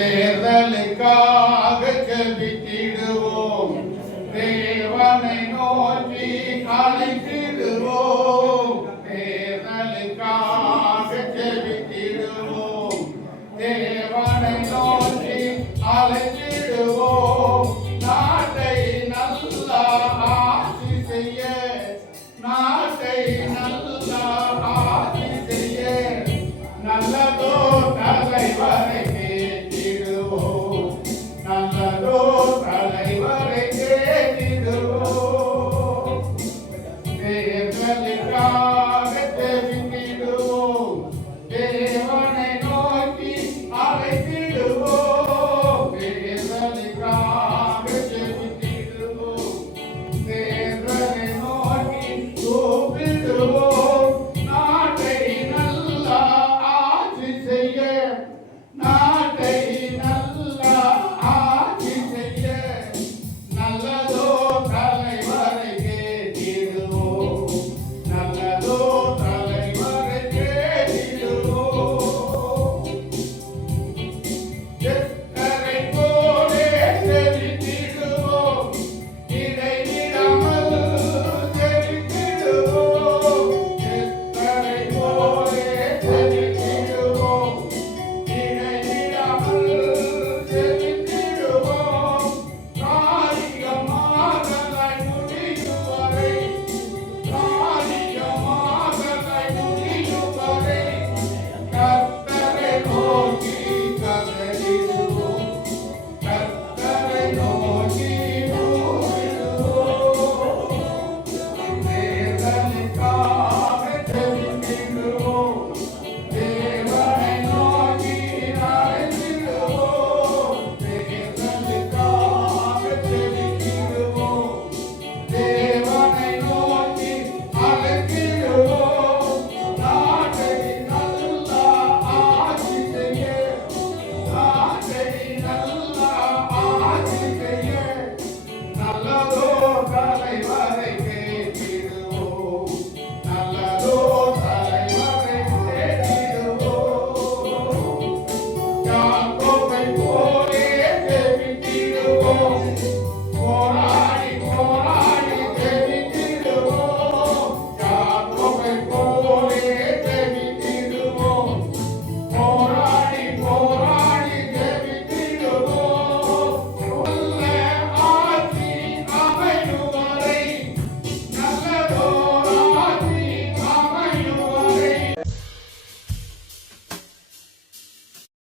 தேர்தலுக்காக ஜெபித்திடுவோம், தேவனை நோக்கி அழைத்திடுவோம். தேர்தலுக்காக ஜெபித்திடுவோம், தேவனை நோக்கி அழைத்திடுவோம். நாட்டை நல்லா ஆட்சி செய்ய, நாட்டை நல்லா ஆட்சி செய்ய நல்லதோ தலைவரை கேட்டிடுவோம், நல்லதோ தலைவரை கேட்டிடுவோம். தேர்தலுக்காக ஜெபித்திடுவோம், தேவனை நோக்கி அழைத்திடுவோம். தேர்தலுக்காக ஜெபித்திடுவோம், தேவனை நோக்கி கூப்பிடுவோம். நாட்டை நல்லா ஆட்சி செய்ய, நாட்டை நல்லா ஆட்சி செய்ய நல்லதோ தலைவரை கேட்டிடுவோம், நல்லதோ தலைவரை கேட்டிடுவோம். எத்தனை போலே ஜெபித்திடுவோம், இடைவிடாமல் ஜெபித்திடுவோம். எத்தனை போலே ஜெபித்திடுவோம், இடைவிடாமல் ஜெபித்திடுவோம். காரியமாகலை முடியும் வரை, காரியமாகலை முடியும் வரை கர்த்தரை நோக்கி கதறிடுவோம், கர்த்தரை நோக்கி கூப்பிடுவோம். தேவனுக்காக ஜெபித்திடுவோம், தேவனை நோக்கி அழைத்திடுவோம். தேவனுக்காக ஜெபித்திடுவோம், தேவனை நோக்கி அழைத்திடுவோம். நாட்டை நல்லா ஆட்சி செய்ய, நாட்டை நல்லா ஆட்சி செய்ய நல்லதோ தலைவரை கேட்டிடுவோம், நல்லதோ தலைவரை கேட்டிடுவோம். யாக்கோபு